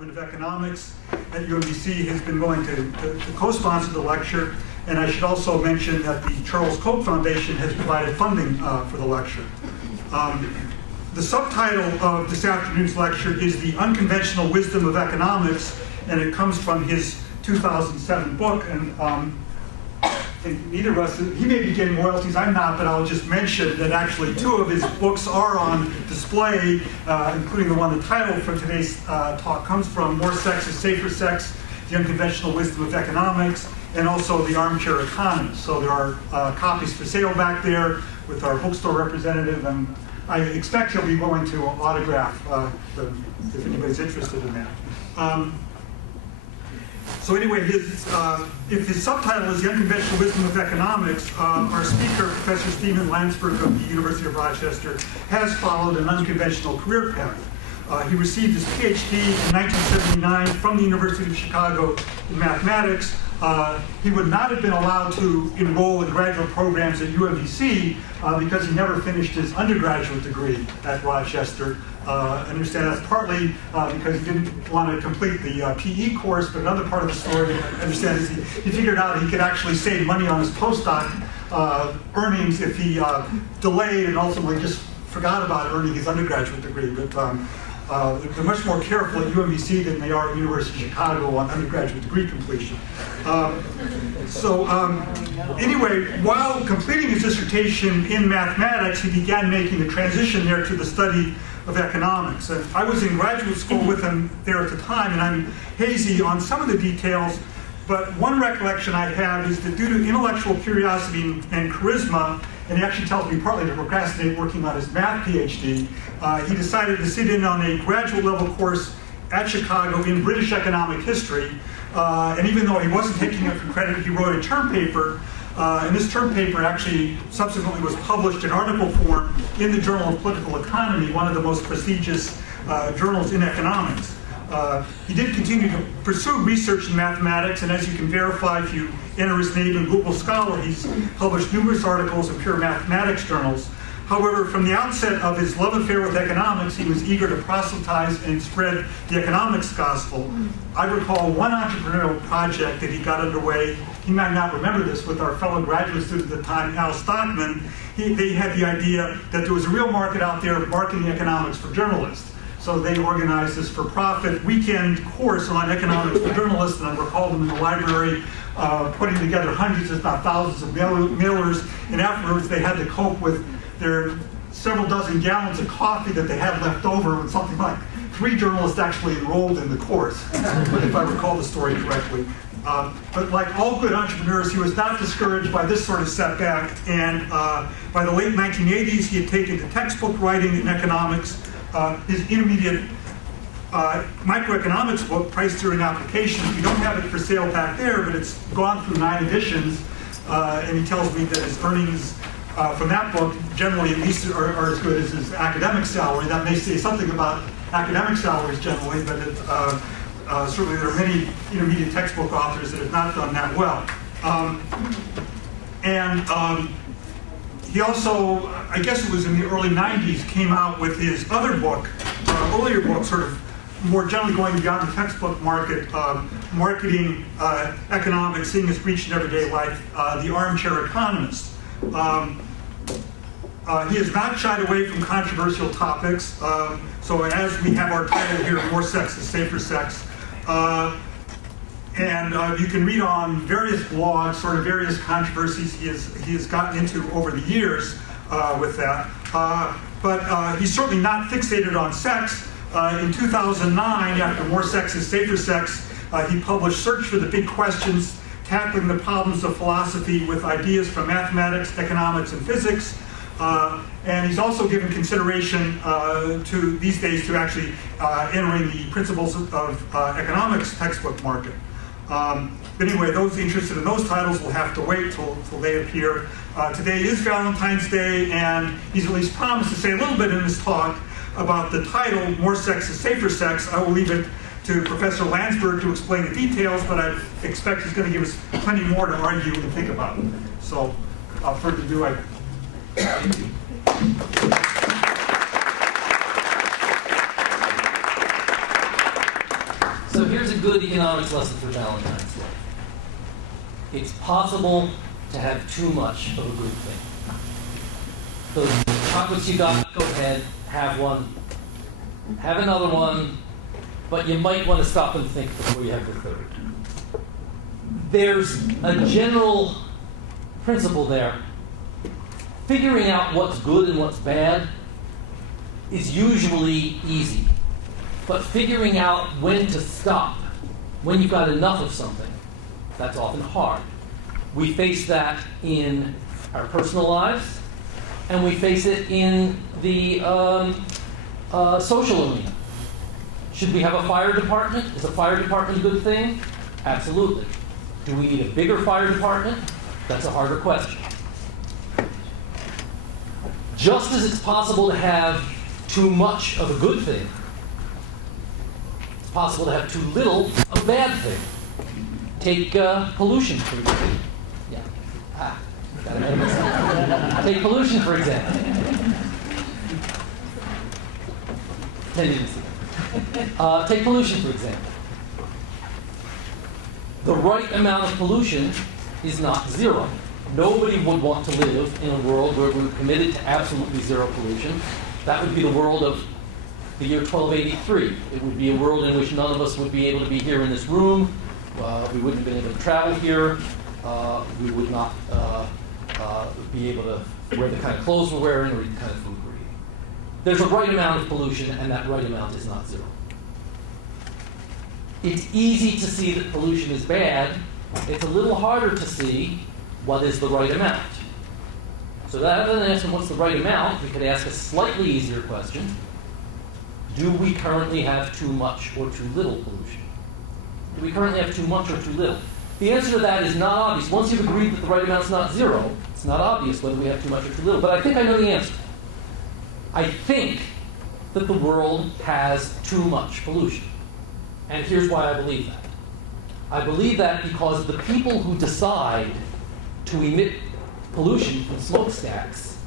Department of Economics at UMBC, has been going to co-sponsor the lecture. And I should also mention that the Charles Koch Foundation has provided funding for the lecture. The subtitle of this afternoon's lecture is The Unconventional Wisdom of Economics, and it comes from his 2007 book. And I think neither of us, he may be getting royalties, I'm not, but I'll just mention that actually 2 of his books are on display, including the one the title for today's talk comes from, More Sex is Safer Sex, The Unconventional Wisdom of Economics, and also The Armchair Economist. So there are copies for sale back there with our bookstore representative, and I expect he'll be willing to autograph if anybody's interested in that. So anyway, if his subtitle is The Unconventional Wisdom of Economics, our speaker, Professor Stephen Landsburg of the University of Rochester, has followed an unconventional career path. He received his PhD in 1979 from the University of Chicago in mathematics. He would not have been allowed to enroll in graduate programs at UMBC because he never finished his undergraduate degree at Rochester. I understand that's partly because he didn't want to complete the PE course, but another part of the story, I understand, is he figured out he could actually save money on his postdoc earnings if he delayed and ultimately just forgot about earning his undergraduate degree. But they're much more careful at UMBC than they are at University of Chicago on undergraduate degree completion. Anyway, while completing his dissertation in mathematics, he began making the transition there to the study of economics. And I was in graduate school with him there at the time, and I'm hazy on some of the details, but one recollection I have is that due to intellectual curiosity and charisma, and he actually tells me partly to procrastinate working on his math PhD, he decided to sit in on a graduate level course at Chicago in British economic history. And even though he wasn't taking it for credit, he wrote a term paper. And this term paper actually subsequently was published in article form in the Journal of Political Economy, one of the most prestigious journals in economics. He did continue to pursue research in mathematics, and as you can verify if you enter his name in Google Scholar, he's published numerous articles in pure mathematics journals. However, from the outset of his love affair with economics, he was eager to proselytize and spread the economics gospel. I recall one entrepreneurial project that he got underway. He might not remember this, with our fellow graduate student at the time, Al Stockman. They had the idea that there was a real market out there of marketing economics for journalists. So they organized this for-profit weekend course on economics for journalists, and I recall them in the library putting together hundreds, if not thousands, of mailers, and afterwards they had to cope with their several dozen gallons of coffee that they had left over, with something like 3 journalists actually enrolled in the course, if I recall the story correctly. But like all good entrepreneurs, he was not discouraged by this sort of setback, and by the late 1980s, he had taken to textbook writing in economics. His intermediate microeconomics book, Price Theory and Applications, we don't have it for sale back there, but it's gone through 9 editions, and he tells me that his earnings from that book generally at least are as good as his academic salary. That may say something about academic salaries generally, but certainly there are many intermediate textbook authors that have not done that well. He also, I guess it was in the early 90s, came out with his other book, earlier book, sort of more generally going beyond the textbook market, marketing economics, seeing its reach in everyday life, The Armchair Economist. He has not shied away from controversial topics. So as we have our title here, More Sex is Safer Sex. You can read on various blogs, sort of various controversies he has gotten into over the years with that. But he's certainly not fixated on sex. In 2009, after More Sex is Safer Sex, he published Search for the Big Questions, Tackling the Problems of Philosophy with Ideas from Mathematics, Economics, and Physics. And he's also given consideration to these days to actually entering the Principles of Economics textbook market. Anyway, those interested in those titles will have to wait till they appear. Today is Valentine's Day, and he's at least promised to say a little bit in his talk about the title, More Sex is Safer Sex. I will leave it to Professor Landsburg to explain the details, but I expect he's going to give us plenty more to argue and think about. So, without further ado, I thank you. So here's a good economics lesson for Valentine's Day. It's possible to have too much of a good thing. Those chocolates you got, go ahead, have one, have another one, but you might want to stop and think before you have the third. There's a general principle there. Figuring out what's good and what's bad is usually easy. But figuring out when to stop, when you've got enough of something, that's often hard. We face that in our personal lives, and we face it in the social arena. Should we have a fire department? Is a fire department a good thing? Absolutely. Do we need a bigger fire department? That's a harder question. Just as it's possible to have too much of a good thing, it's possible to have too little of a bad thing. Take pollution, for example. Yeah. Got ahead of myself. Take pollution, for example. Take pollution, for example. The right amount of pollution is not zero. Nobody would want to live in a world where we're committed to absolutely zero pollution. That would be the world of the year 1283. It would be a world in which none of us would be able to be here in this room. We wouldn't have been able to travel here. We would not be able to wear the kind of clothes we're wearing or eat the kind of food we're eating. There's a right amount of pollution, and that right amount is not zero. It's easy to see that pollution is bad. It's a little harder to see what is the right amount. So rather than asking what's the right amount, we could ask a slightly easier question. Do we currently have too much or too little pollution? Do we currently have too much or too little? The answer to that is not obvious. Once you've agreed that the right amount is not zero, it's not obvious whether we have too much or too little. But I think I know the answer. I think that the world has too much pollution. And here's why I believe that. I believe that because the people who decide to emit pollution from smokestacks,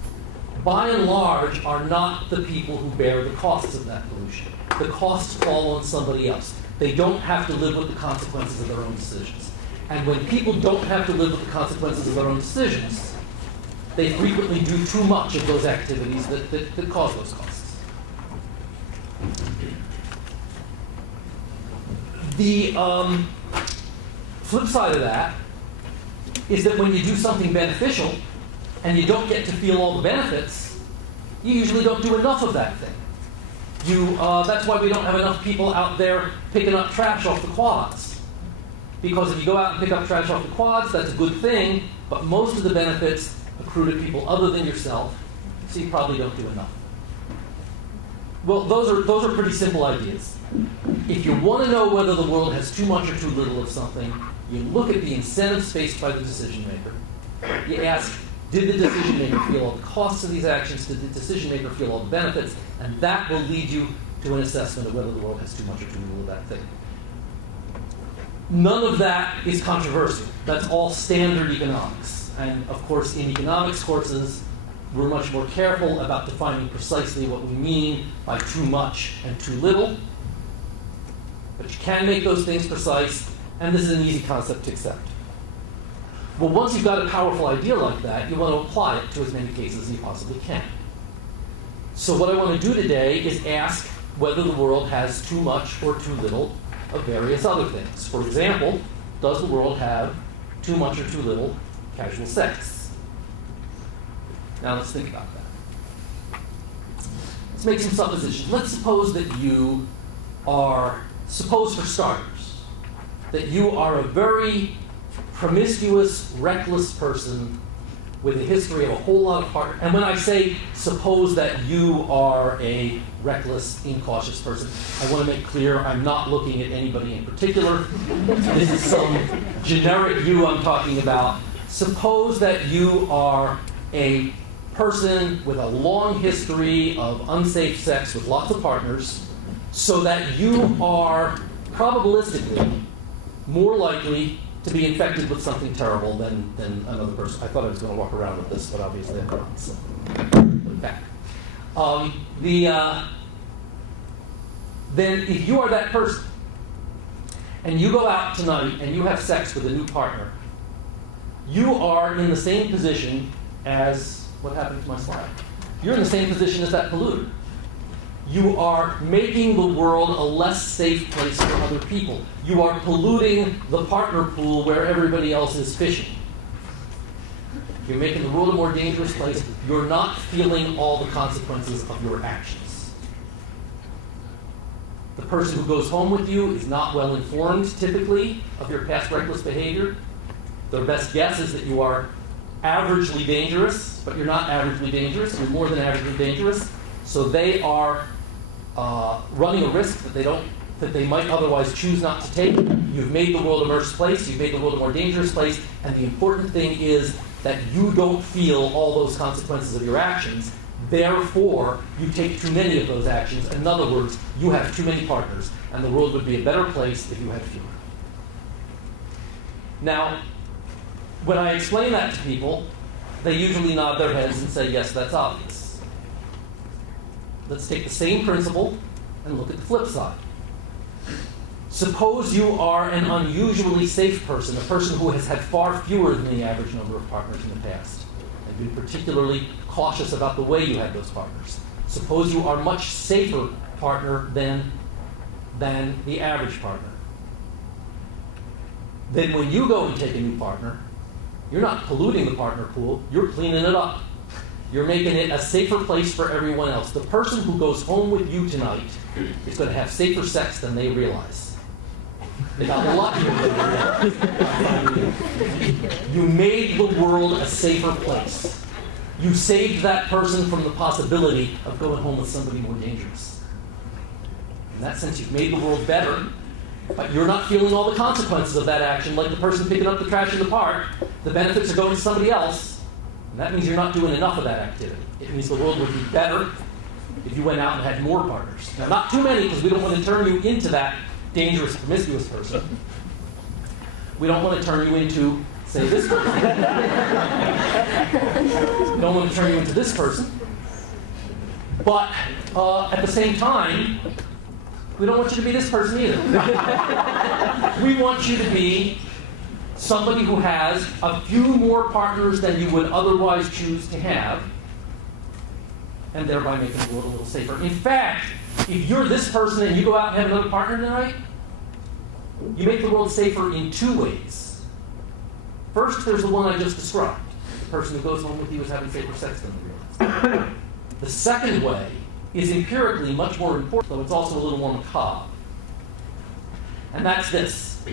by and large, are not the people who bear the costs of that pollution. The costs fall on somebody else. They don't have to live with the consequences of their own decisions. And when people don't have to live with the consequences of their own decisions, they frequently do too much of those activities that cause those costs. The flip side of that is that when you do something beneficial and you don't get to feel all the benefits, you usually don't do enough of that thing. That's why we don't have enough people out there picking up trash off the quads. Because if you go out and pick up trash off the quads, that's a good thing, but most of the benefits accrue to people other than yourself, so you probably don't do enough. Well, those are pretty simple ideas. If you want to know whether the world has too much or too little of something, you look at the incentives faced by the decision maker. You ask, did the decision maker feel all the costs of these actions? Did the decision maker feel all the benefits? And that will lead you to an assessment of whether the world has too much or too little of that thing. None of that is controversial. That's all standard economics. And of course, in economics courses, we're much more careful about defining precisely what we mean by too much and too little. But you can make those things precise, and this is an easy concept to accept. Well, once you've got a powerful idea like that, you want to apply it to as many cases as you possibly can. So what I want to do today is ask whether the world has too much or too little of various other things. For example, does the world have too much or too little casual sex? Now let's think about that. Let's make some suppositions. Let's suppose that you are, suppose for starters, that you are a very promiscuous, reckless person with a history of a whole lot of heart. And when I say suppose that you are a reckless, incautious person, I want to make clear I'm not looking at anybody in particular. This is some generic you I'm talking about. Suppose that you are a person with a long history of unsafe sex with lots of partners, so that you are probabilistically more likely to be infected with something terrible than another person. I thought I was going to walk around with this, but obviously I'm not. So put it back. Then if you are that person, and you go out tonight and you have sex with a new partner, you are in the same position as, what happened to my slide? You're in the same position as that polluter. You are making the world a less safe place for other people. You are polluting the partner pool where everybody else is fishing. You're making the world a more dangerous place. You're not feeling all the consequences of your actions. The person who goes home with you is not well informed, typically, of your past reckless behavior. Their best guess is that you are averagely dangerous, but you're not averagely dangerous. You're more than averagely dangerous. So they are running a risk that they might otherwise choose not to take. You've made the world a worse place. You've made the world a more dangerous place. And the important thing is that you don't feel all those consequences of your actions. Therefore, you take too many of those actions. In other words, you have too many partners, and the world would be a better place if you had fewer. Now, when I explain that to people, they usually nod their heads and say, yes, that's obvious. Let's take the same principle and look at the flip side. Suppose you are an unusually safe person, a person who has had far fewer than the average number of partners in the past, and been particularly cautious about the way you had those partners. Suppose you are a much safer partner than the average partner. Then when you go and take a new partner, you're not polluting the partner pool, you're cleaning it up. You're making it a safer place for everyone else. The person who goes home with you tonight is going to have safer sex than they realize. They got luckier than they realized. You made the world a safer place. You saved that person from the possibility of going home with somebody more dangerous. In that sense, you've made the world better, but you're not feeling all the consequences of that action, like the person picking up the trash in the park. The benefits are going to somebody else, and that means you're not doing enough of that activity. It means the world would be better if you went out and had more partners. Now, not too many, because we don't want to turn you into that dangerous, promiscuous person. We don't want to turn you into, say, this person. We don't want to turn you into this person. But at the same time, we don't want you to be this person either. We want you to be somebody who has a few more partners than you would otherwise choose to have, and thereby making the world a little safer. In fact, if you're this person and you go out and have another partner tonight, you make the world safer in two ways. First, there's the one I just described. The person who goes home with you is having safer sex than they realize. The second way is empirically much more important, though it's also a little more macabre. And that's this.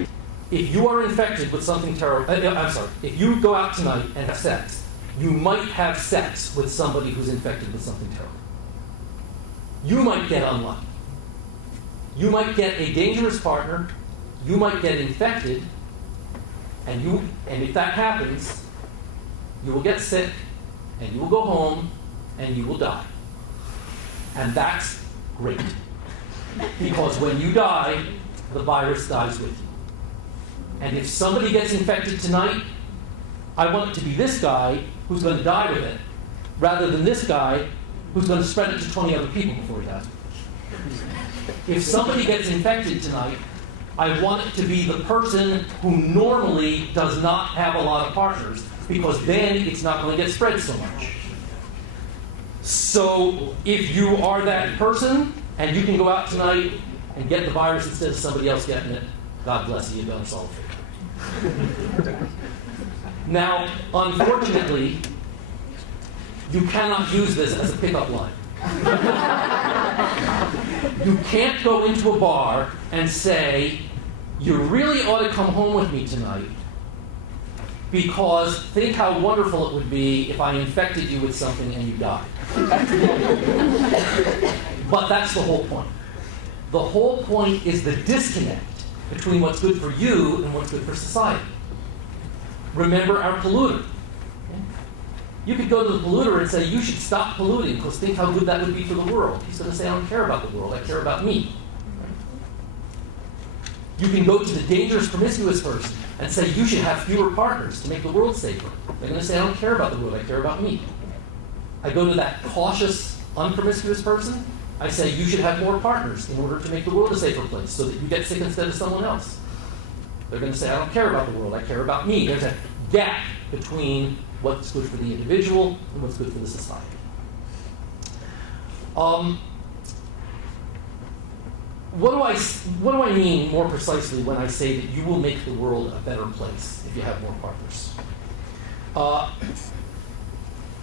If you are infected with something terrible, if you go out tonight and have sex, you might have sex with somebody who's infected with something terrible. You might get unlucky. You might get a dangerous partner, you might get infected, and if that happens, you will get sick, and you will go home, and you will die. And that's great. Because when you die, the virus dies with you. And if somebody gets infected tonight, I want it to be this guy who's going to die with it, rather than this guy who's going to spread it to 20 other people before he dies. If somebody gets infected tonight, I want it to be the person who normally does not have a lot of partners, because then it's not going to get spread so much. So if you are that person, and you can go out tonight and get the virus instead of somebody else getting it, God bless you, you've done us all a favor. Now, unfortunately, you cannot use this as a pickup line. You can't go into a bar and say, you really ought to come home with me tonight, because think how wonderful it would be if I infected you with something and you died. But that's the whole point. The whole point is the disconnect between what's good for you and what's good for society. Remember our polluter. You could go to the polluter and say, you should stop polluting, because think how good that would be for the world. He's going to say, I don't care about the world, I care about me. You can go to the dangerous, promiscuous person and say, you should have fewer partners to make the world safer. They're going to say, I don't care about the world, I care about me. I go to that cautious, unpromiscuous person, I say, you should have more partners in order to make the world a safer place, so that you get sick instead of someone else. They're going to say, I don't care about the world, I care about me. There's a gap between what's good for the individual and what's good for the society. What do I mean more precisely when I say that you will make the world a better place if you have more partners?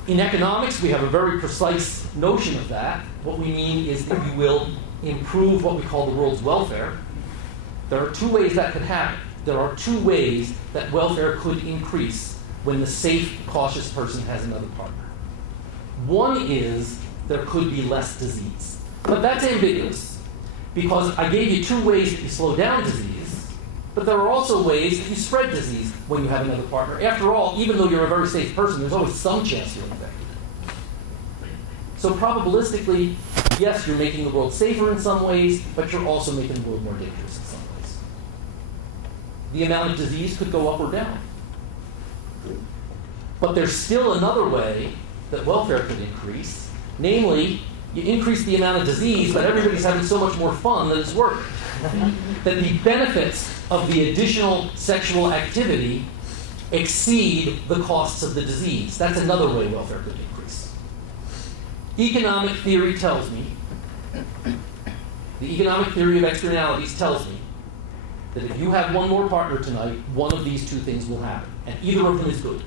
In economics, we have a very precise notion of that. What we mean is that you will improve what we call the world's welfare. There are two ways that could happen. There are two ways that welfare could increase when the safe, cautious person has another partner. One is there could be less disease. But that's ambiguous, because I gave you two ways that you slow down disease, but there are also ways that you spread disease when you have another partner. After all, even though you're a very safe person, there's always some chance you're infected. So probabilistically, yes, you're making the world safer in some ways, but you're also making the world more dangerous in some ways. The amount of disease could go up or down. But there's still another way that welfare could increase. Namely, you increase the amount of disease, but everybody's having so much more fun that it's working. That the benefits of the additional sexual activity exceed the costs of the disease. That's another way welfare could increase. Economic theory tells me, the economic theory of externalities tells me, that if you have one more partner tonight, one of these two things will happen, and either of them is good.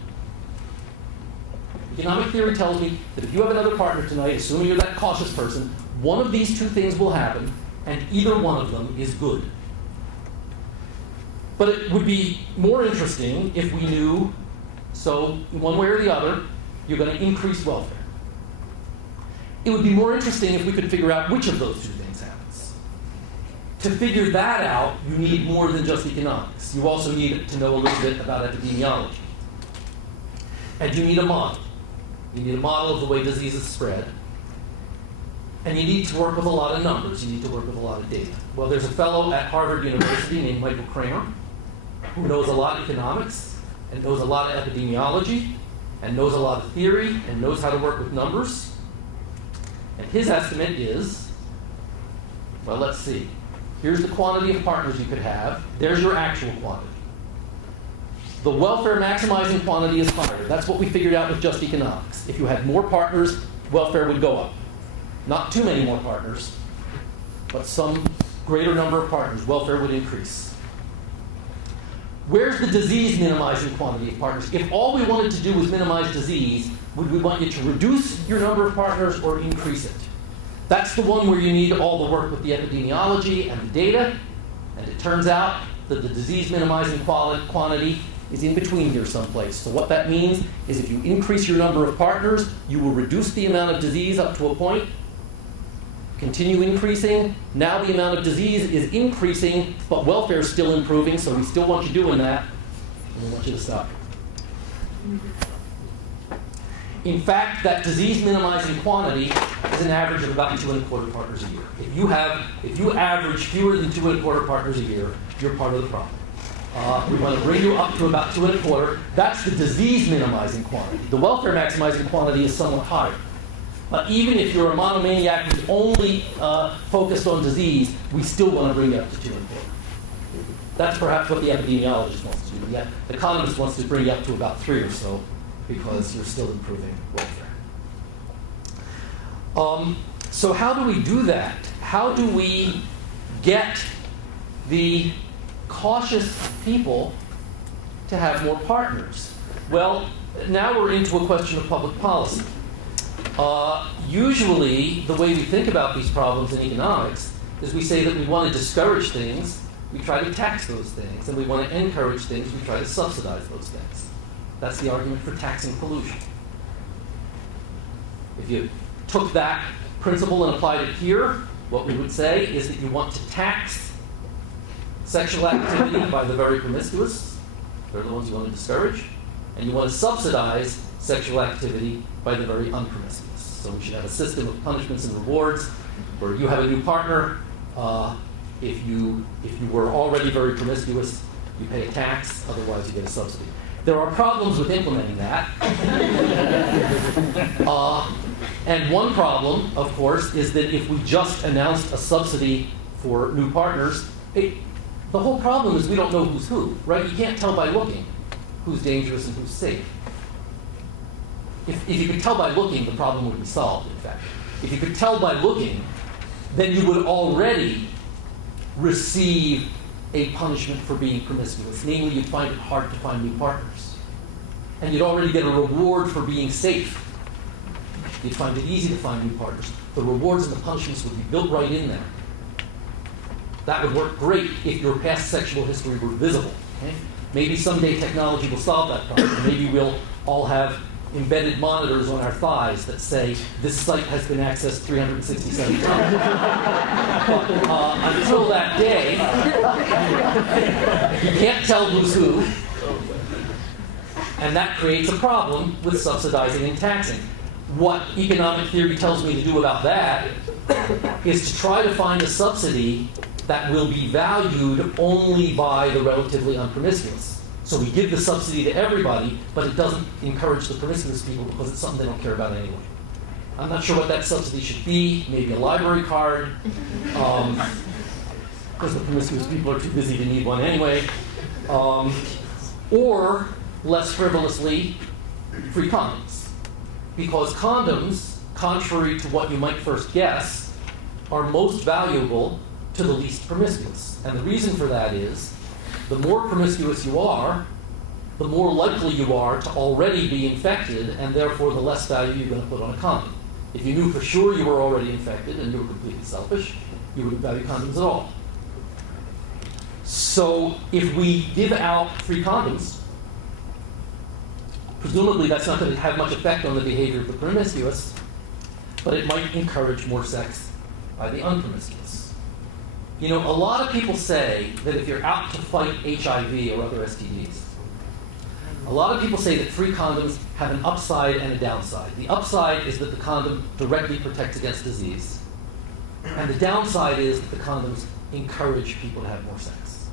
Economic theory tells me that if you have another partner tonight, assuming you're that cautious person, one of these two things will happen, and either one of them is good. But it would be more interesting if we knew, so one way or the other, you're going to increase welfare. It would be more interesting if we could figure out which of those two things happens. To figure that out, you need more than just economics. You also need to know a little bit about epidemiology. And you need a model. You need a model of the way diseases spread. And you need to work with a lot of numbers. You need to work with a lot of data. Well, there's a fellow at Harvard University named Michael Kramer who knows a lot of economics and knows a lot of epidemiology and knows a lot of theory and knows how to work with numbers. And his estimate is, well, let's see. Here's the quantity of partners you could have. There's your actual quantity. The welfare maximizing quantity is higher. That's what we figured out with just economics. If you had more partners, welfare would go up. Not too many more partners, but some greater number of partners, welfare would increase. Where's the disease minimizing quantity of partners? If all we wanted to do was minimize disease, would we want you to reduce your number of partners or increase it? That's the one where you need all the work with the epidemiology and the data, and it turns out that the disease minimizing quantity is in between here someplace. So what that means is if you increase your number of partners, you will reduce the amount of disease up to a point, continue increasing. Now the amount of disease is increasing, but welfare is still improving, so we still want you doing that, and we want you to stop. In fact, that disease minimizing quantity is an average of about 2.25 partners a year. If you average fewer than 2.25 partners a year, you're part of the problem. We want to bring you up to about 2.25. That's the disease minimizing quantity. The welfare maximizing quantity is somewhat higher. Even if you're a monomaniac who's only focused on disease, we still want to bring you up to 2.25. That's perhaps what the epidemiologist wants to do. The economist wants to bring you up to about 3 or so, because you're still improving welfare. So how do we do that? How do we get the cautious people to have more partners? Well, now we're into a question of public policy. Usually, the way we think about these problems in economics is we say that we want to discourage things, we try to tax those things, and we want to encourage things, we try to subsidize those things. That's the argument for taxing pollution. If you took that principle and applied it here, what we would say is that you want to tax sexual activity by the very promiscuous, they're the ones you want to discourage, and you want to subsidize sexual activity by the very unpromiscuous. So we should have a system of punishments and rewards where you have a new partner. If you were already very promiscuous, you pay a tax, otherwise you get a subsidy. There are problems with implementing that. And one problem, of course, is that if we just announced a subsidy for new partners, The whole problem is we don't know who's who, right? You can't tell by looking who's dangerous and who's safe. If you could tell by looking, the problem would be solved, in fact. If you could tell by looking, then you would already receive a punishment for being promiscuous. Namely, you'd find it hard to find new partners. And you'd already get a reward for being safe. You'd find it easy to find new partners. The rewards and the punishments would be built right in there. That would work great if your past sexual history were visible. Okay? Maybe someday technology will solve that problem. Maybe we'll all have embedded monitors on our thighs that say, this site has been accessed 367 times. But until that day, you can't tell who's who. And that creates a problem with subsidizing and taxing. What economic theory tells me to do about that is to try to find a subsidy that will be valued only by the relatively unpromiscuous. So we give the subsidy to everybody, but it doesn't encourage the promiscuous people because it's something they don't care about anyway. I'm not sure what that subsidy should be. Maybe a library card, because the promiscuous people are too busy to need one anyway. Or, less frivolously, free condoms. Because condoms, contrary to what you might first guess, are most valuable to the least promiscuous. And the reason for that is, the more promiscuous you are, the more likely you are to already be infected, and therefore the less value you're going to put on a condom. If you knew for sure you were already infected and you were completely selfish, you wouldn't value condoms at all. So if we give out free condoms, presumably that's not going to have much effect on the behavior of the promiscuous, but it might encourage more sex by the unpromiscuous. You know, a lot of people say that if you're out to fight HIV or other STDs, a lot of people say that free condoms have an upside and a downside. The upside is that the condom directly protects against disease. And the downside is that the condoms encourage people to have more sex.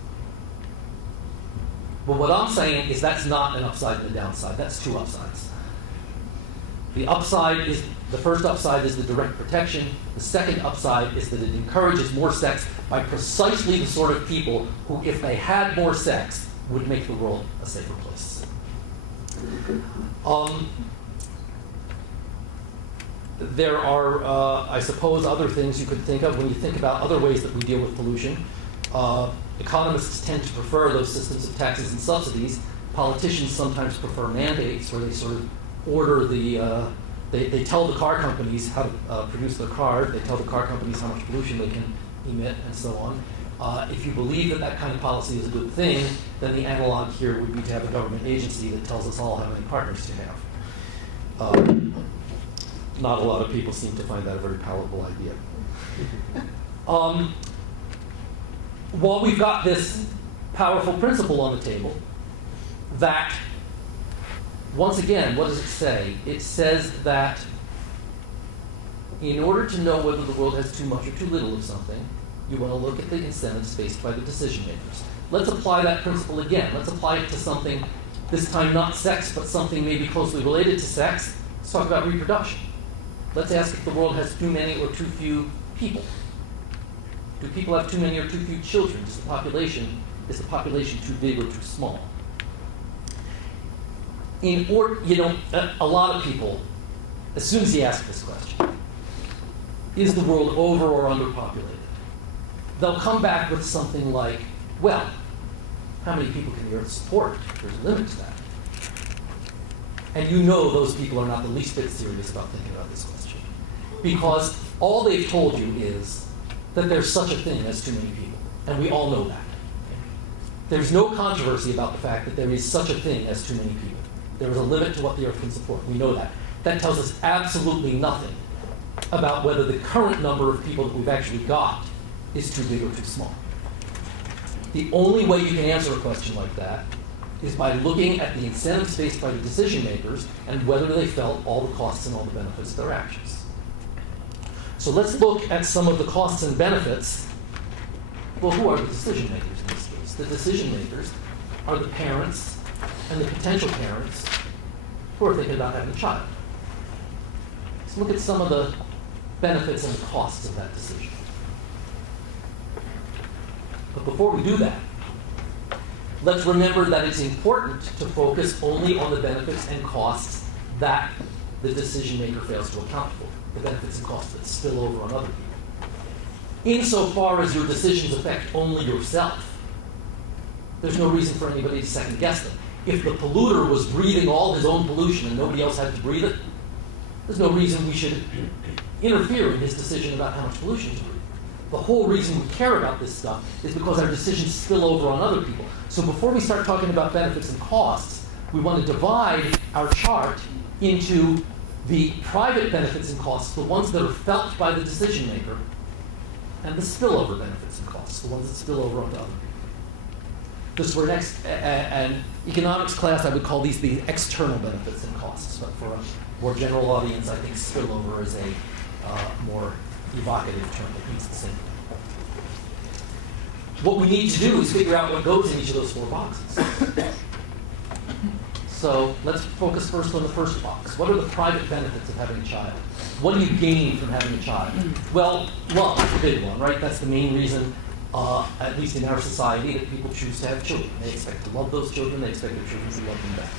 But what I'm saying is that's not an upside and a downside. That's two upsides. The upside is, the first upside is the direct protection. The second upside is that it encourages more sex by precisely the sort of people who, if they had more sex, would make the world a safer place. There are, I suppose, other things you could think of when you think about other ways that we deal with pollution. Economists tend to prefer those systems of taxes and subsidies. Politicians sometimes prefer mandates, where they sort of order the, they tell the car companies how to produce their car, they tell the car companies how much pollution they can emit, and so on. If you believe that that kind of policy is a good thing, then the analog here would be to have a government agency that tells us all how many partners to have. Not a lot of people seem to find that a very palatable idea. While we've got this powerful principle on the table, that, once again, what does it say? It says that in order to know whether the world has too much or too little of something, you want to look at the incentives faced by the decision makers. Let's apply that principle again. Let's apply it to something, this time not sex, but something maybe closely related to sex. Let's talk about reproduction. Let's ask if the world has too many or too few people. Do people have too many or too few children? Is the population too big or too small? A lot of people, as soon as you ask this question, is the world over or underpopulated? They'll come back with something like, well, how many people can the Earth support? There's a limit to that. And you know those people are not the least bit serious about thinking about this question. Because all they've told you is that there's such a thing as too many people. And we all know that. There's no controversy about the fact that there is such a thing as too many people. There is a limit to what the Earth can support. We know that. That tells us absolutely nothing about whether the current number of people that we've actually got is too big or too small. The only way you can answer a question like that is by looking at the incentives faced by the decision makers and whether they felt all the costs and all the benefits of their actions. So let's look at some of the costs and benefits. Well, who are the decision makers in this case? The decision makers are the parents and the potential parents who are thinking about having a child. Let's look at some of the benefits and the costs of that decision. But before we do that, let's remember that it's important to focus only on the benefits and costs that the decision maker fails to account for, the benefits and costs that spill over on other people. Insofar as your decisions affect only yourself, there's no reason for anybody to second guess them. If the polluter was breathing all his own pollution and nobody else had to breathe it, there's no reason we should interfere in his decision about how much pollution to breathe. The whole reason we care about this stuff is because our decisions spill over on other people. So before we start talking about benefits and costs, we want to divide our chart into the private benefits and costs, the ones that are felt by the decision maker, and the spillover benefits and costs, the ones that spill over onto other people. This were an economics class, I would call these the external benefits and costs, but for a more general audience, I think spillover is a more evocative term that means the same thing. What we need to do is figure out what goes in each of those four boxes. So let's focus first on the first box. What are the private benefits of having a child? What do you gain from having a child? Well, love is the big one, right? That's the main reason, at least in our society, that people choose to have children. They expect to love those children. They expect their children to love them back.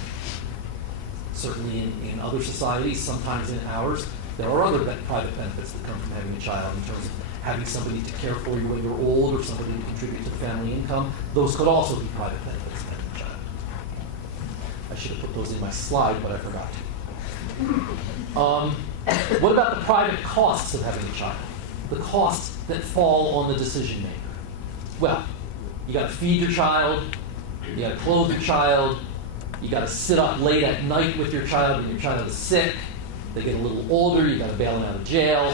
Certainly in other societies, sometimes in ours, there are other private benefits that come from having a child in terms of having somebody to care for you when you're old or somebody to contribute to the family income. Those could also be private benefits of having a child. I should have put those in my slide, but I forgot to. What about the private costs of having a child? The costs that fall on the decision maker. Well, you got to feed your child, you got to clothe your child, you got to sit up late at night with your child when your child is sick. They get a little older, you got to bail them out of jail.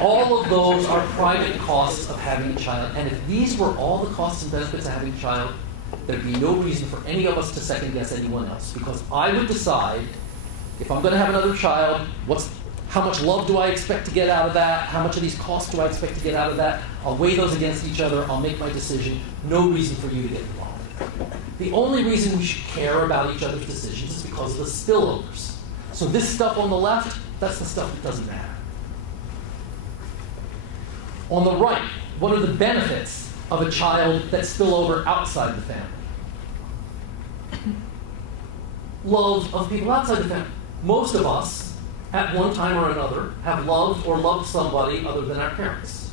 All of those are private costs of having a child. And if these were all the costs and benefits of having a child, there'd be no reason for any of us to second guess anyone else. Because I would decide, if I'm going to have another child, how much love do I expect to get out of that? How much of these costs do I expect to get out of that? I'll weigh those against each other. I'll make my decision. No reason for you to get involved. The only reason we should care about each other's decisions is because of the spillovers. So this stuff on the left, that's the stuff that doesn't matter. On the right, what are the benefits of a child that spill over outside the family? Love of people outside the family. Most of us, at one time or another, have loved or loved somebody other than our parents.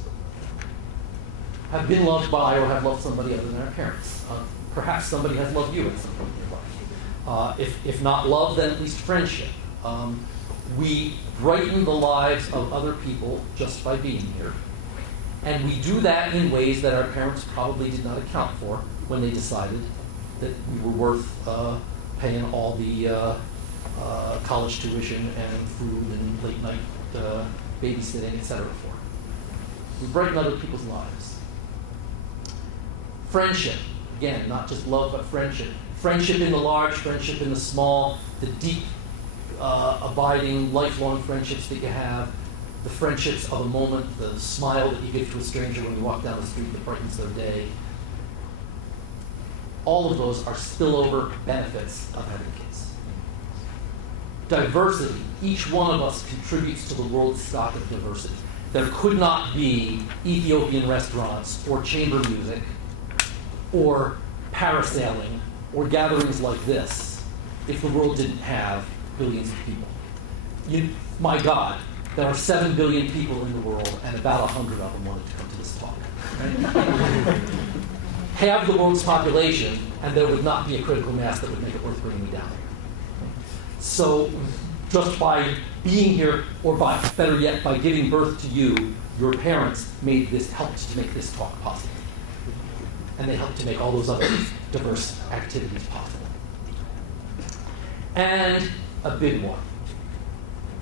Have been loved by or have loved somebody other than our parents. Perhaps somebody has loved you at some point in your life. If not love, then at least friendship. We brighten the lives of other people just by being here. And we do that in ways that our parents probably did not account for when they decided that we were worth paying all the college tuition and food and late night babysitting, etc. for. We brighten other people's lives. Friendship. Again, not just love, but friendship. Friendship in the large, friendship in the small, the deep, abiding, lifelong friendships that you have, the friendships of a moment, the smile that you give to a stranger when you walk down the street that brightens their day. All of those are spillover benefits of having kids. Diversity. Each one of us contributes to the world's stock of diversity. There could not be Ethiopian restaurants or chamber music or parasailing or gatherings like this if the world didn't have billions of people. My God, there are 7 billion people in the world, and about 100 of them wanted to come to this talk. Right? Halve the world's population, and there would not be a critical mass that would make it worth bringing me down here. So just by being here, or by, better yet, by giving birth to you, your parents helped to make this talk possible. And they helped to make all those other diverse activities possible. And a big one.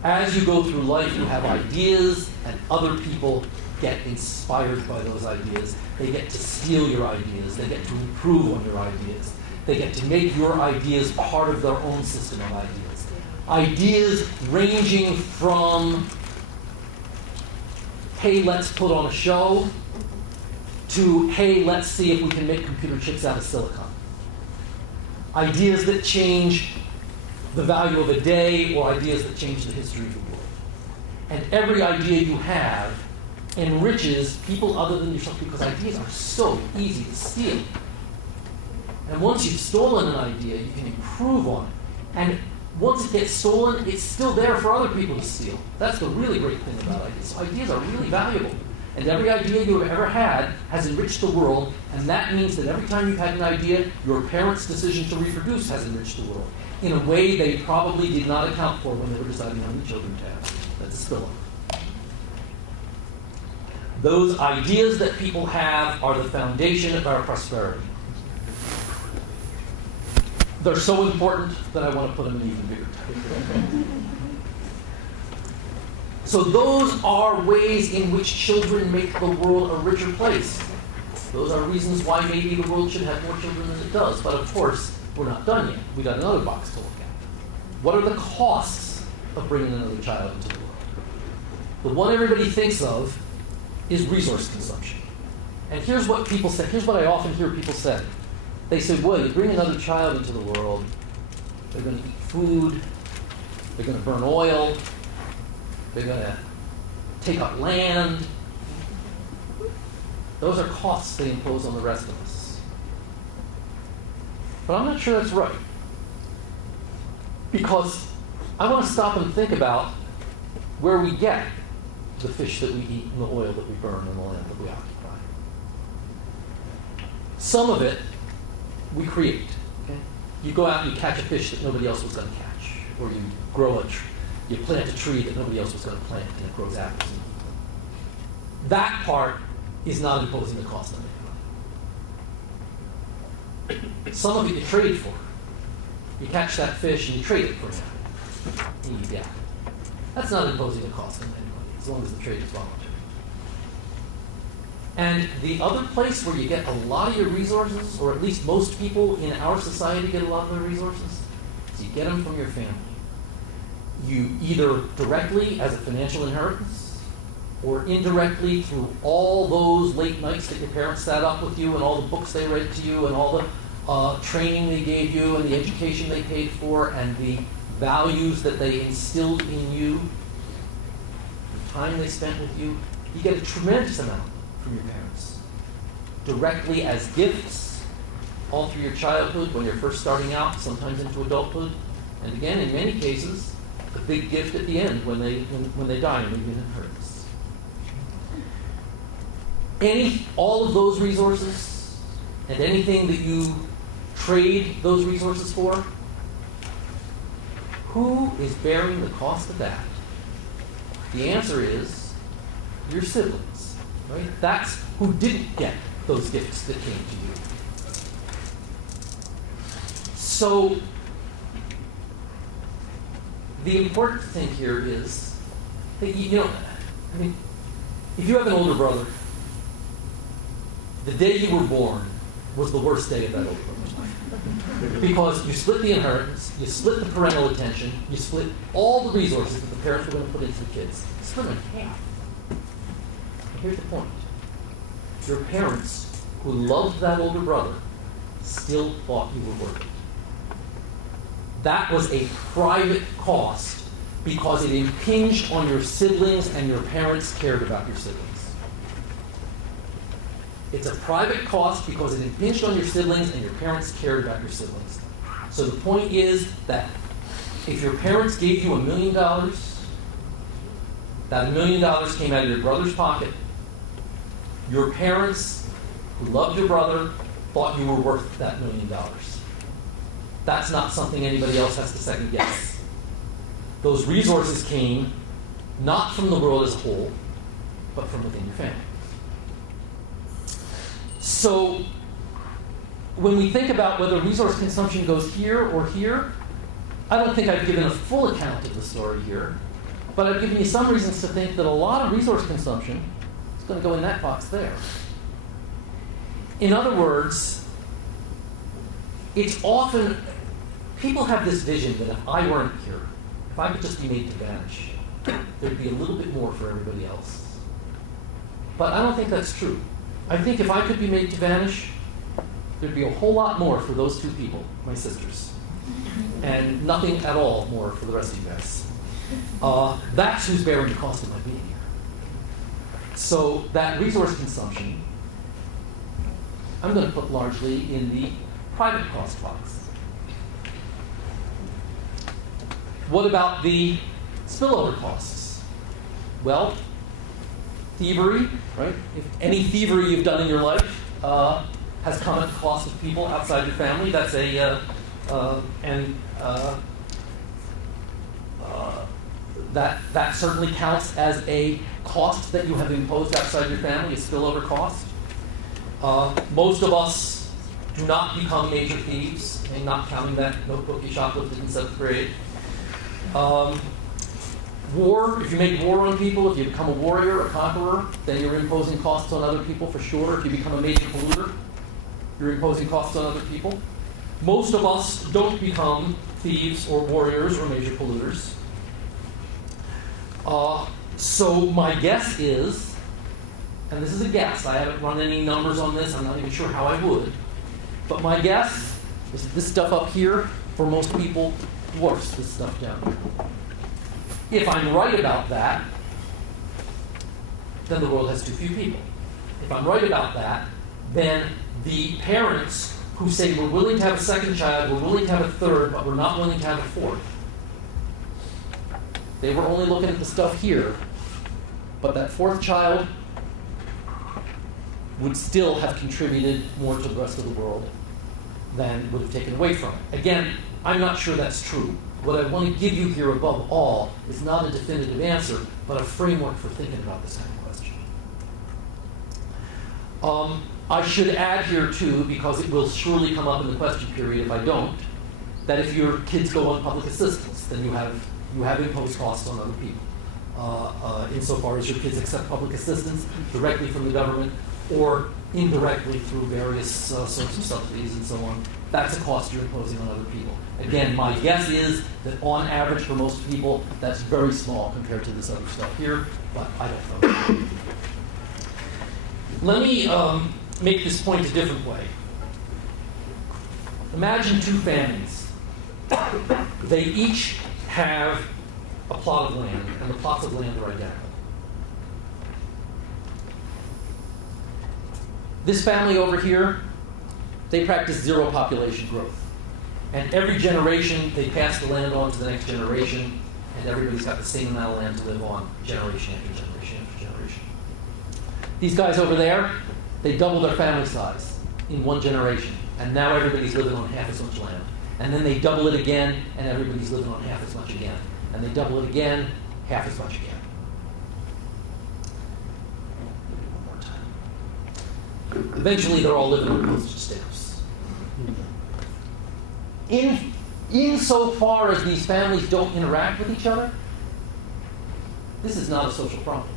As you go through life, you have ideas, and other people get inspired by those ideas. They get to steal your ideas. They get to improve on your ideas. They get to make your ideas part of their own system of ideas. Ideas ranging from, hey, let's put on a show, to, hey, let's see if we can make computer chips out of silicon. Ideas that change the value of a day, or ideas that change the history of the world. And every idea you have enriches people other than yourself, because ideas are so easy to steal. And once you've stolen an idea, you can improve on it. And once it gets stolen, it's still there for other people to steal. That's the really great thing about ideas. So ideas are really valuable. And every idea you have ever had has enriched the world, and that means that every time you've had an idea, your parents' decision to reproduce has enriched the world in a way they probably did not account for when they were deciding how many children to have. That's a spillover. Those ideas that people have are the foundation of our prosperity. They're so important that I want to put them in even bigger type. So those are ways in which children make the world a richer place. Those are reasons why maybe the world should have more children than it does. But of course, we're not done yet. We've got another box to look at. What are the costs of bringing another child into the world? The one everybody thinks of is resource consumption. And here's what people say. Here's what I often hear people say. They say, well, you bring another child into the world, they're going to eat food, they're going to burn oil, they're going to take up land. Those are costs they impose on the rest of us. But I'm not sure that's right. Because I want to stop and think about where we get the fish that we eat and the oil that we burn and the land that we occupy. Some of it we create. Okay? You go out and you catch a fish that nobody else was going to catch. Or you grow you plant a tree that nobody else was going to plant, and it grows apples. That part is not imposing the cost on anybody. Some of it you trade for. You catch that fish and you trade it for an apple. And you get it. That's not imposing a cost on anybody, as long as the trade is voluntary. And the other place where you get a lot of your resources, or at least most people in our society get a lot of their resources, is you get them from your family. You either directly as a financial inheritance, or indirectly through all those late nights that your parents sat up with you and all the books they read to you and all the training they gave you and the education they paid for and the values that they instilled in you, the time they spent with you. You get a tremendous amount from your parents. Directly as gifts, all through your childhood, when you're first starting out, sometimes into adulthood, and again, in many cases, a big gift at the end when they die and leave you an inheritance. All of those resources and anything that you trade those resources for, who is bearing the cost of that? The answer is your siblings, right? That's who didn't get those gifts that came to you. So the important thing here is that, if you have an older brother, the day you were born was the worst day of that older brother's life. Because you split the inheritance, you split the parental attention, you split all the resources that the parents were going to put into the kids. You split them in half. And here's the point. Your parents, who loved that older brother, still thought you were worth it. That was a private cost because it impinged on your siblings and your parents cared about your siblings. It's a private cost because it impinged on your siblings and your parents cared about your siblings. So the point is that if your parents gave you $1 million, that $1 million came out of your brother's pocket. Your parents, who loved your brother, thought you were worth that $1 million. That's not something anybody else has to second guess. Those resources came not from the world as a whole, but from within your family. So when we think about whether resource consumption goes here or here, I don't think I've given a full account of the story here, but I've given you some reasons to think that a lot of resource consumption is going to go in that box there. In other words, it's often, people have this vision that if I weren't here, if I could just be made to vanish, there'd be a little bit more for everybody else. But I don't think that's true. I think if I could be made to vanish, there'd be a whole lot more for those two people, my sisters, and nothing at all more for the rest of you guys. That's who's bearing the cost of my being here. So that resource consumption, I'm going to put largely in the private cost box. What about the spillover costs? Well, thievery, right? If any thievery you've done in your life has come at the cost of people outside your family, that's that certainly counts as a cost that you have imposed outside your family, a spillover cost. Most of us do not become major thieves, and not counting that notebook you shoplifted in 7th grade. War, if you make war on people, if you become a warrior, a conqueror, then you're imposing costs on other people for sure. If you become a major polluter, you're imposing costs on other people. Most of us don't become thieves or warriors or major polluters. So my guess is, and this is a guess, I haven't run any numbers on this, I'm not even sure how I would, but my guess is that this stuff up here, for most people, dwarfs this stuff down here. If I'm right about that, then the world has too few people. If I'm right about that, then the parents who say we're willing to have a second child, we're willing to have a third, but we're not willing to have a fourth, they were only looking at the stuff here, but that fourth child would still have contributed more to the rest of the world than would have taken away from it. Again, I'm not sure that's true. What I want to give you here above all is not a definitive answer, but a framework for thinking about this kind of question. I should add here too, because it will surely come up in the question period if I don't, that if your kids go on public assistance, then you have imposed costs on other people. Insofar as your kids accept public assistance directly from the government or indirectly through various sorts of subsidies and so on, that's a cost you're imposing on other people. Again, my guess is that on average for most people, that's very small compared to this other stuff here, but I don't know. Let me make this point a different way. Imagine two families. They each have a plot of land, and the plots of land are identical. This family over here, they practice zero population growth. And every generation, they pass the land on to the next generation, and everybody's got the same amount of land to live on, generation after generation after generation. These guys over there, they double their family size in one generation, and now everybody's living on half as much land. And then they double it again, and everybody's living on half as much again. And they double it again, half as much again. One more time. Eventually, they're all living on postage stamps. Insofar as these families don't interact with each other, this is not a social problem.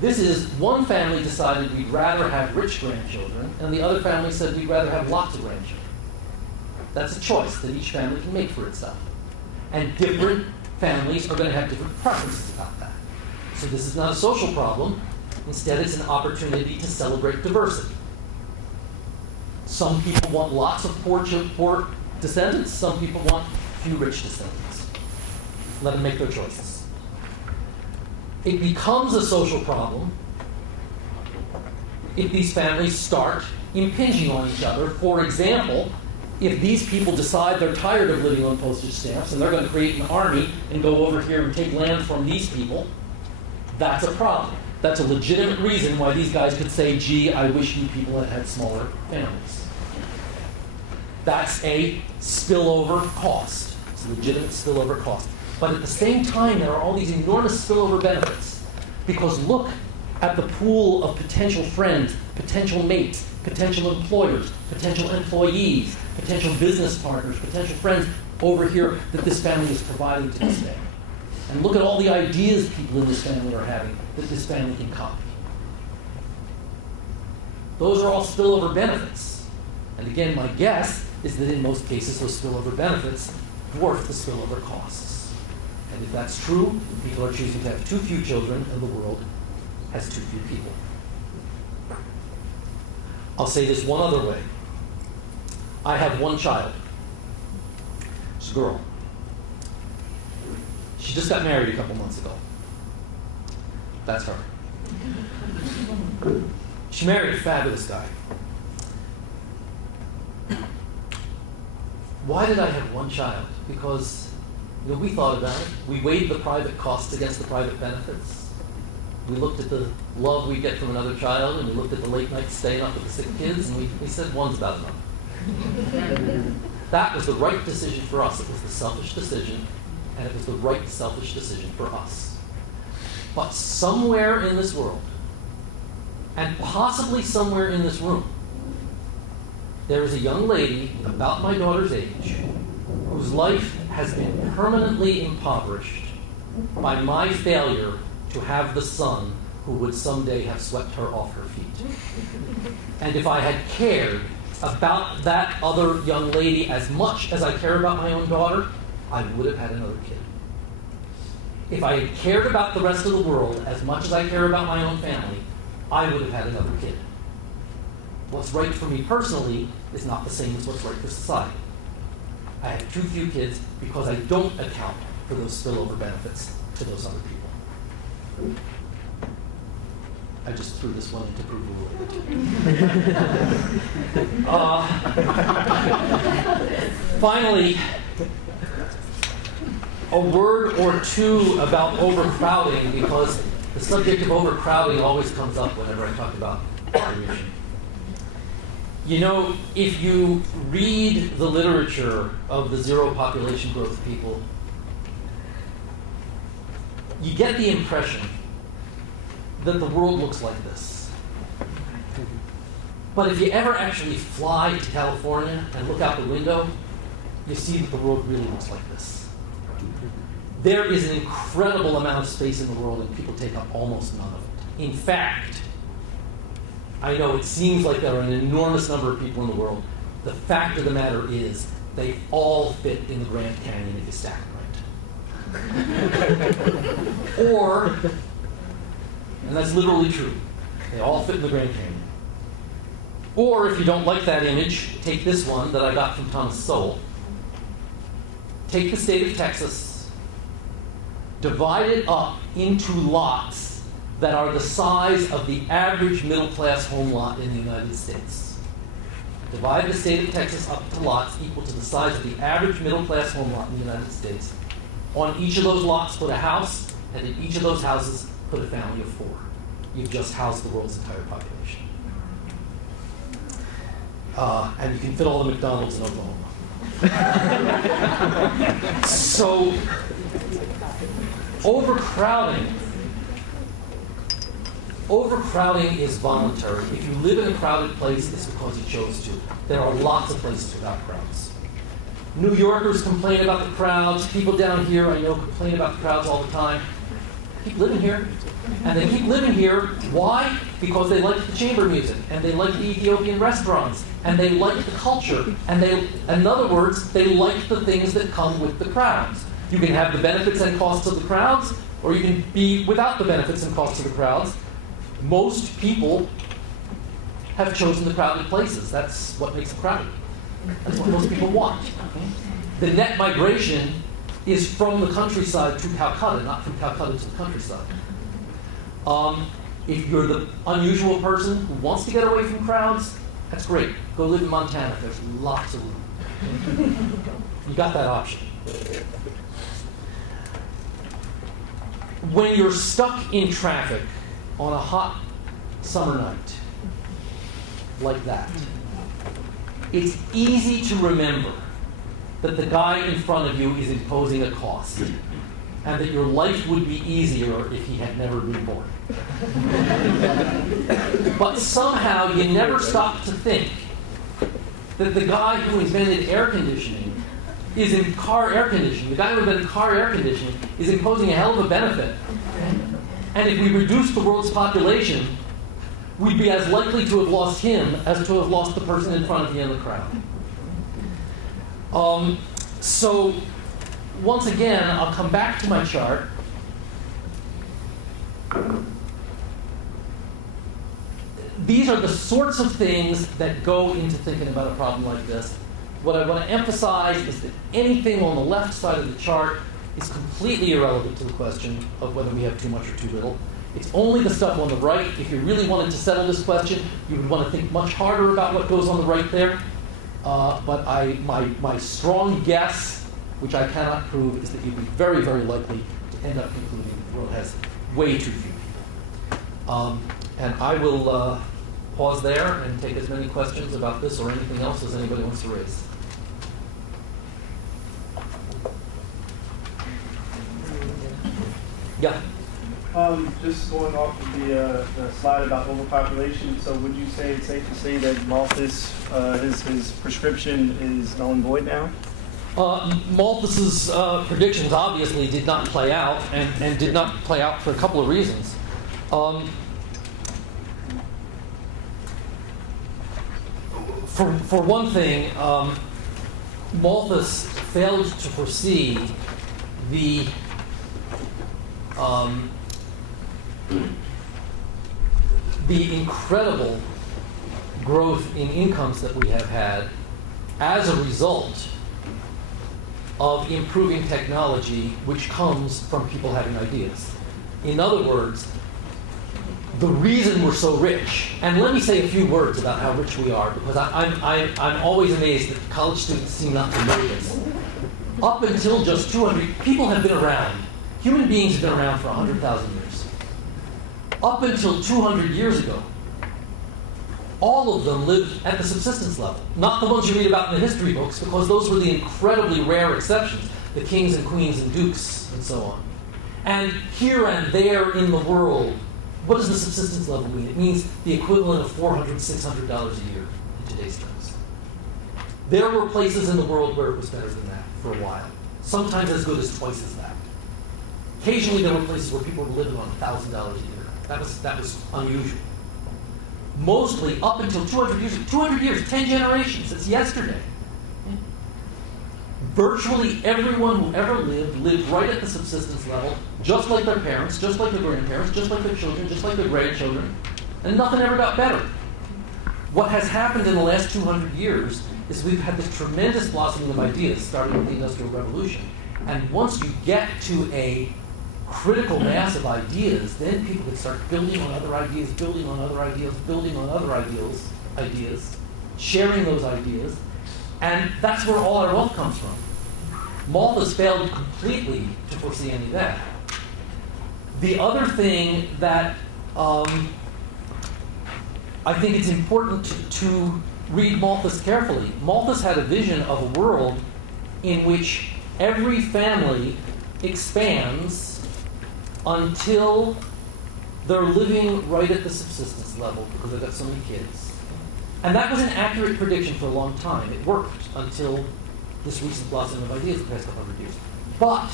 This is one family decided we'd rather have rich grandchildren, and the other family said we'd rather have lots of grandchildren. That's a choice that each family can make for itself. And different families are going to have different preferences about that. So this is not a social problem. Instead, it's an opportunity to celebrate diversity. Some people want lots of poor descendants. Some people want few rich descendants. Let them make their choices. It becomes a social problem if these families start impinging on each other. For example, if these people decide they're tired of living on postage stamps and they're going to create an army and go over here and take land from these people, that's a problem. That's a legitimate reason why these guys could say, gee, I wish you people had had smaller families. That's a spillover cost. It's a legitimate spillover cost. But at the same time, there are all these enormous spillover benefits. Because look at the pool of potential friends, potential mates, potential employers, potential employees, potential business partners, potential friends over here that this family is providing to this family. And look at all the ideas people in this family are having that this family can copy. Those are all spillover benefits. And again, my guess is that in most cases, those spillover benefits dwarf the spillover costs. And if that's true, people are choosing to have too few children, and the world has too few people. I'll say this one other way. I have one child. She's a girl. She just got married a couple months ago. That's her. She married a fabulous guy. Why did I have one child? Because we thought about it. We weighed the private costs against the private benefits. We looked at the love we get from another child, and we looked at the late night staying up with the sick kids, and we said one's about enough. That was the right decision for us. It was the selfish decision, and it was the right selfish decision for us. But somewhere in this world, and possibly somewhere in this room, there is a young lady about my daughter's age whose life has been permanently impoverished by my failure to have the son who would someday have swept her off her feet. And if I had cared about that other young lady as much as I care about my own daughter, I would have had another kid. If I had cared about the rest of the world as much as I care about my own family, I would have had another kid. What's right for me personally is not the same as what's right for society. I have too few kids because I don't account for those spillover benefits to those other people. I just threw this one in to prove a Finally, a word or two about overcrowding, because the subject of overcrowding always comes up whenever I talk about population. You know, if you read the literature of the zero population growth people, you get the impression that the world looks like this. But if you ever actually fly to California and look out the window, you see that the world really looks like this. There is an incredible amount of space in the world, and people take up almost none of it. In fact, I know it seems like there are an enormous number of people in the world. The fact of the matter is, they all fit in the Grand Canyon if you stack them right. Or, and that's literally true, they all fit in the Grand Canyon. Or, if you don't like that image, take this one that I got from Thomas Sowell. Take the state of Texas, divide it up into lots that are the size of the average middle-class home lot in the United States. Divide the state of Texas up to lots equal to the size of the average middle-class home lot in the United States. On each of those lots, put a house, and in each of those houses, put a family of 4. You've just housed the world's entire population. And you can fit all the McDonald's in Oklahoma. So, overcrowding is voluntary. If you live in a crowded place, it's because you chose to. There are lots of places without crowds. New Yorkers complain about the crowds. People down here, I know, complain about the crowds all the time. Keep living here. And they keep living here. Why? Because they like the chamber music, and they like the Ethiopian restaurants, and they like the culture, and in other words, they like the things that come with the crowds. You can have the benefits and costs of the crowds, or you can be without the benefits and costs of the crowds. Most people have chosen the crowded places. That's what makes it crowded. That's what most people want. The net migration is from the countryside to Calcutta, not from Calcutta to the countryside. If you're the unusual person who wants to get away from crowds, that's great. Go live in Montana. There's lots of room. You got that option. When you're stuck in traffic on a hot summer night like that, it's easy to remember that the guy in front of you is imposing a cost, and that your life would be easier if he had never been born. But somehow you never stop to think that the guy who invented air conditioning is in car air conditioning. The guy who invented car air conditioning is imposing a hell of a benefit. And if we reduce the world's population, we'd be as likely to have lost him as to have lost the person in front of you in the crowd. So, once again, I'll come back to my chart. These are the sorts of things that go into thinking about a problem like this. What I want to emphasize is that anything on the left side of the chart is completely irrelevant to the question of whether we have too much or too little. It's only the stuff on the right. If you really wanted to settle this question, you would want to think much harder about what goes on the right there. But my strong guess, which I cannot prove, is that you'd be very, very likely to end up concluding that the world has way too few people. And I will pause there and take as many questions about this or anything else as anybody wants to raise. Yeah. Just going off of the slide about overpopulation, so would you say it's safe to say that Malthus, his prescription is null and void now? Malthus's predictions obviously did not play out, and did not play out for a couple of reasons. For one thing, Malthus failed to foresee the incredible growth in incomes that we have had as a result of improving technology, which comes from people having ideas. In other words, the reason we're so rich, and let me say a few words about how rich we are, because I'm always amazed that college students seem not to know this. Up until just 200, people have been around. Human beings have been around for 100,000 years. Up until 200 years ago, all of them lived at the subsistence level. Not the ones you read about in the history books, because those were the incredibly rare exceptions, the kings and queens and dukes and so on. And here and there in the world, what does the subsistence level mean? It means the equivalent of $400, $600 a year in today's terms. There were places in the world where it was better than that for a while. Sometimes as good as twice as that. Occasionally there were places where people were living on $1,000 a year. That was unusual. Mostly up until 200 years, 10 generations, it's yesterday. Virtually everyone who ever lived right at the subsistence level, just like their parents, just like their grandparents, just like their children, just like their grandchildren, and nothing ever got better. What has happened in the last 200 years is we've had this tremendous blossoming of ideas, starting with the Industrial Revolution. And once you get to a critical mass of ideas, then people can start building on other ideas, building on other ideas, building on other ideas, sharing those ideas, and that's where all our wealth comes from. Malthus failed completely to foresee any of that. The other thing that I think it's important to read Malthus carefully. Malthus had a vision of a world in which every family expands until they're living right at the subsistence level because they've got so many kids. And that was an accurate prediction for a long time. It worked until this recent blossoming of ideas the past couple of years. But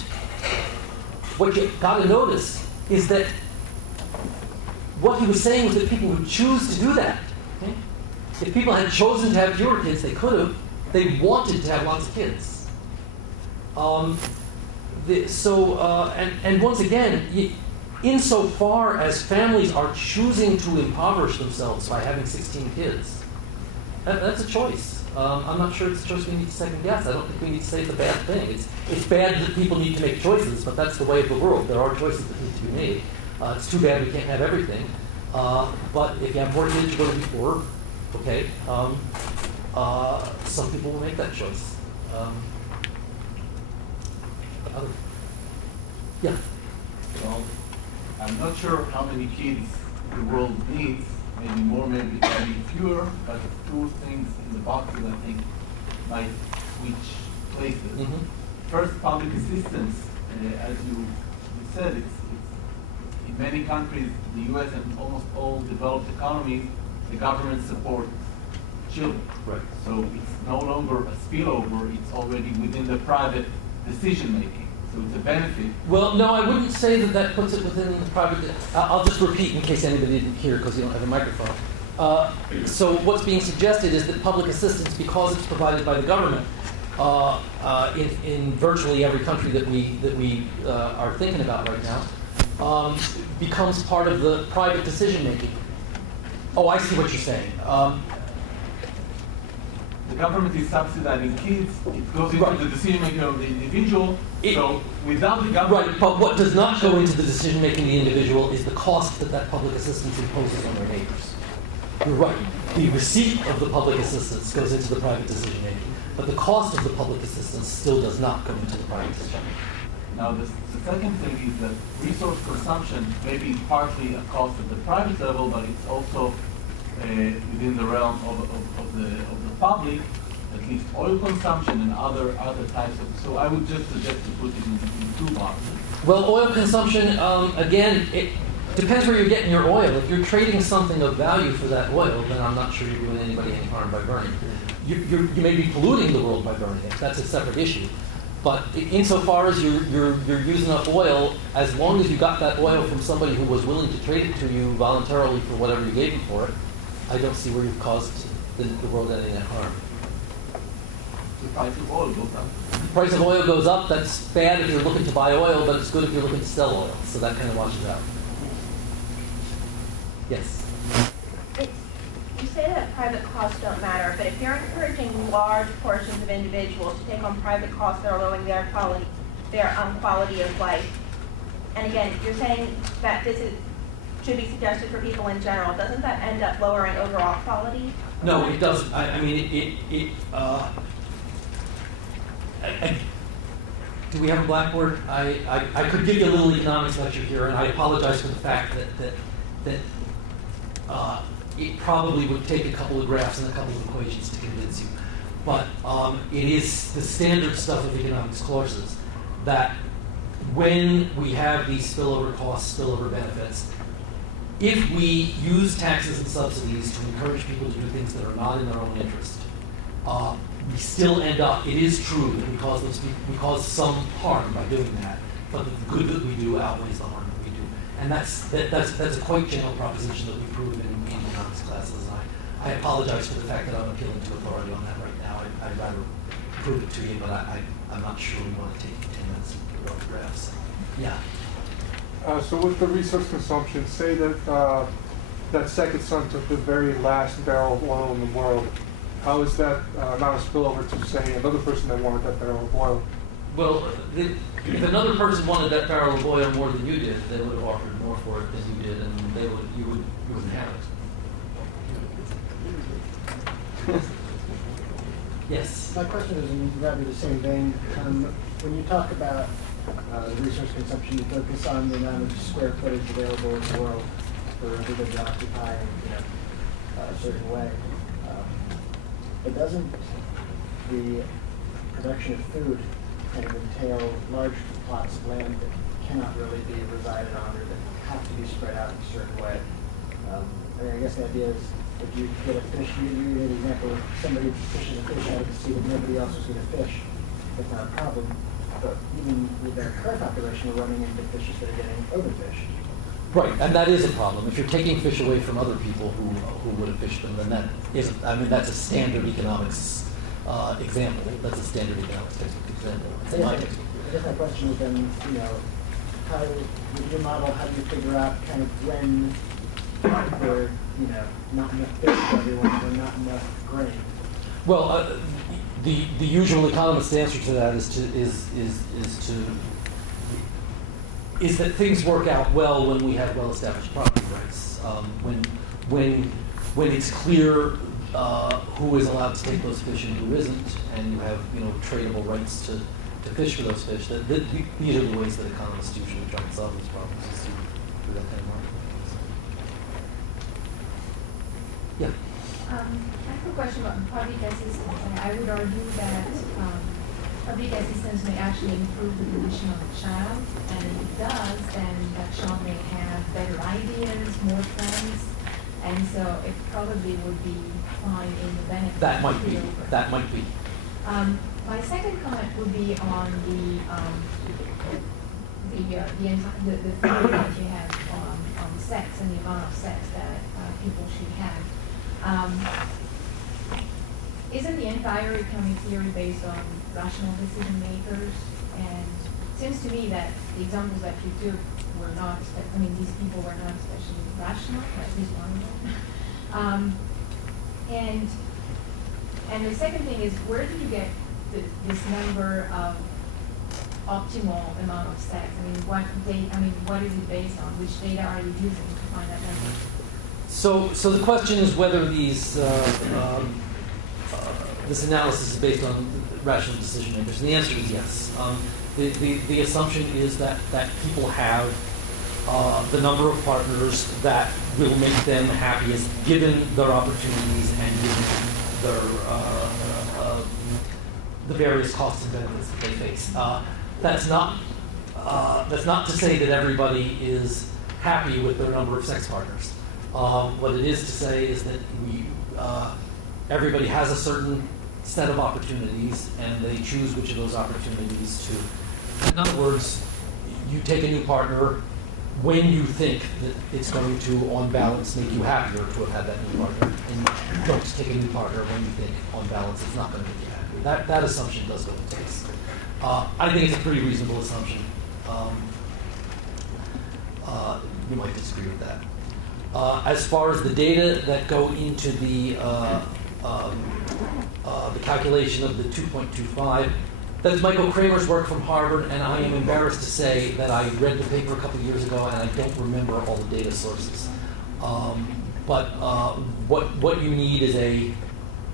what you've got to notice is that what he was saying was that people would choose to do that. Okay? If people had chosen to have fewer kids, they could have. They wanted to have lots of kids. And once again, insofar as families are choosing to impoverish themselves by having 16 kids, that's a choice. I'm not sure it's a choice we need to second guess. I don't think we need to say it's a bad thing. It's bad that people need to make choices, but that's the way of the world. There are choices that need to be made. It's too bad we can't have everything. But if you have more kids, you're going to be poor. Okay. Some people will make that choice. Yeah. Well, I'm not sure how many kids the world needs. Maybe more, maybe fewer. But two things in the boxes I think might switch places. Mm-hmm. First, public assistance. As you said, it's in many countries, the U.S. and almost all developed economies, the government supports children. Right. So it's no longer a spillover. It's already within the private decision making. So it's a benefit. Well, no, I wouldn't say that puts it within the private. I'll just repeat in case anybody didn't hear because you don't have a microphone. So what's being suggested is that public assistance, because it's provided by the government, in virtually every country that we are thinking about right now, becomes part of the private decision making. Oh, I see what you're saying. The government is subsidizing kids, it goes into the decision making of the individual. So without the government, right, but what does not go into the decision making of the individual is the cost that public assistance imposes on their neighbors. You're right. The receipt of the public assistance goes into the private decision making, but the cost of the public assistance still does not go into the private decision making. now the second thing is that resource consumption may be partly a cost at the private level, but it's also within the realm of the public, at least oil consumption and other types of. So I would just suggest to put it in two boxes. Well, oil consumption, again, it depends where you're getting your oil. If you're trading something of value for that oil, then I'm not sure you're doing anybody any harm by burning it. You may be polluting the world by burning it. That's a separate issue. But insofar as you're using up oil, as long as you got that oil from somebody who was willing to trade it to you voluntarily for whatever you gave him for it, I don't see where you've caused the world any harm. The price of oil goes up. The price of oil goes up. That's bad if you're looking to buy oil, but it's good if you're looking to sell oil. So that kind of washes out. Yes? You say that private costs don't matter, but if you're encouraging large portions of individuals to take on private costs that are lowering their quality of life, and again, you're saying that should be suggested for people in general, doesn't that end up lowering overall quality? No, it doesn't. I mean, do we have a blackboard? I could give you a little economics lecture here, and I apologize for the fact that it probably would take a couple of graphs and a couple of equations to convince you. But it is the standard stuff of economics courses that when we have these spillover costs, spillover benefits, if we use taxes and subsidies to encourage people to do things that are not in their own interest, we still end up, it is true that we cause some harm by doing that, but the good that we do outweighs the harm that we do. And that's a quite general proposition that we prove in economics classes. And I apologize for the fact that I'm appealing to authority on that right now. I'd rather prove it to you, but I'm not sure we want to take 10 minutes to go over graphs. Yeah. So with the resource consumption, say that that second son took the very last barrel of oil in the world. How is that not a spillover to, say, another person that wanted that barrel of oil? Well, if another person wanted that barrel of oil more than you did, they would have offered more for it than you did, and you wouldn't have it. Yes? My question is in rather the same vein. When you talk about resource consumption, you focus on the amount of square footage available in the world for everybody to occupy in a certain way. But doesn't the production of food kind of entail large plots of land that cannot really be resided on or that have to be spread out in a certain way? I mean, I guess the idea is if you get a fish, you get an example of somebody fishing a fish out of the sea that nobody else is going to fish. That's not a problem. But even with our current population, we're running into fishes that are getting overfished. Right, and that is a problem. If you're taking fish away from other people who would have fished them, then that is, I mean, that's a standard economics example. That's a standard economics example. I guess my question is then, how, with your model, how do you figure out kind of when there, not enough fish for everyone or not enough grain? Well, the usual economist answer to that is that things work out well when we have well-established property rights. When it's clear who is allowed to take those fish and who isn't, and you have tradable rights to fish for those fish. These are the ways that economists usually try to solve these problems, is through that kind of marketplace. Yeah. I have a question about public assistance. I would argue that public assistance may actually improve the condition of the child, and if it does, then that child may have better ideas, more friends, and so it probably would be fine in the benefit. That might be. That might be. My second comment would be on the theory that you have on sex and the amount of sex that people should have. Isn't the entire economic theory based on rational decision makers? And it seems to me that the examples that you took were not, these people were not especially rational, or at least one of them. And And the second thing is, where did you get this number of optimal amount of sex? I mean, what is it based on? Which data are you using to find that number? So the question is whether these this analysis is based on rational decision makers, and the answer is yes. The assumption is that people have the number of partners that will make them happiest given their opportunities and given their the various costs and benefits that they face. That's not to say that everybody is happy with their number of sex partners. What it is to say is that everybody has a certain set of opportunities, and they choose which of those opportunities to. In other words, you take a new partner when you think that it's going to, on balance, make you happier to have had that new partner, and you don't take a new partner when you think, on balance, it's not going to make you happier. That assumption does go with taste. I think it's a pretty reasonable assumption. You might disagree with that. As far as the data that go into the calculation of the 2.25, that's Michael Kramer's work from Harvard, and I am embarrassed to say that I read the paper a couple of years ago and I don't remember all the data sources. But what you need is an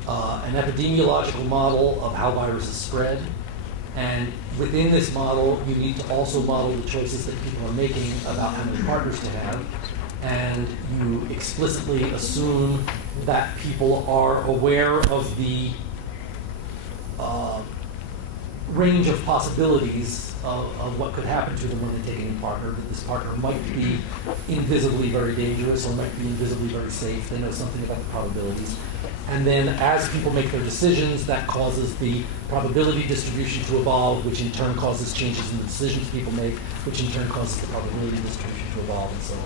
epidemiological model of how viruses spread, and within this model you need to also model the choices that people are making about how many partners to have, and you explicitly assume that people are aware of the range of possibilities of what could happen to them when they take a new partner, that this partner might be invisibly very dangerous or might be invisibly very safe. They know something about the probabilities. And then as people make their decisions, that causes the probability distribution to evolve, which in turn causes changes in the decisions people make, which in turn causes the probability distribution to evolve, and so on.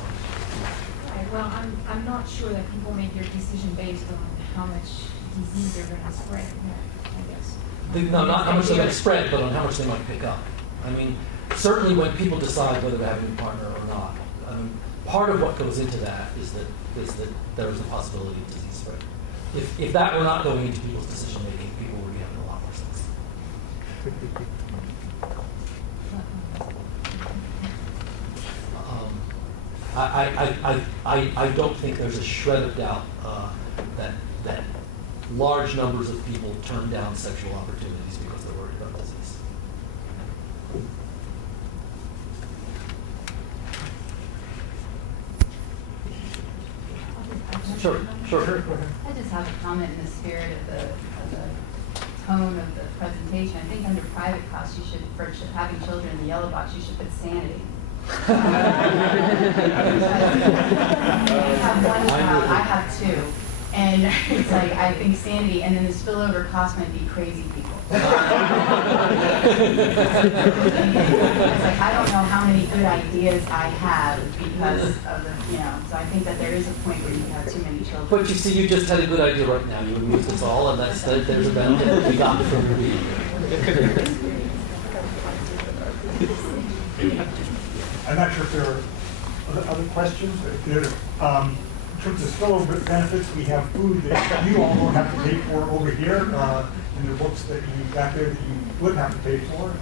Right, well, I'm not sure that people make their decision based on how much disease they're going to spread, I guess. No, not how much they're going to spread, but on how much they might pick up. I mean, certainly when people decide whether to have a new partner or not, I mean, part of what goes into that is that there is a possibility of disease spread. If that were not going into people's decision making, people would be having a lot more sex. I don't think there's a shred of doubt that large numbers of people turn down sexual opportunities because they're worried about disease. Sure. I just have a comment in the spirit of the tone of the presentation. I think under private costs, you should, for having children in the yellow box, you should put sanity. I have one child, I have two. And it's like, I think sanity, and then the spillover cost might be crazy people. It's like, I don't know how many good ideas I have because of the, so I think that there is a point where you have too many children. But you see, you just had a good idea right now. You amused us all, and there's a benefit that we got from your meeting. I'm not sure if there are other questions. In terms of spillover benefits, we have food that you all don't have to pay for over here, in the books that you got there that you would have to pay for.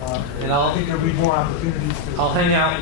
And I think there'll be more opportunities to. I'll hang out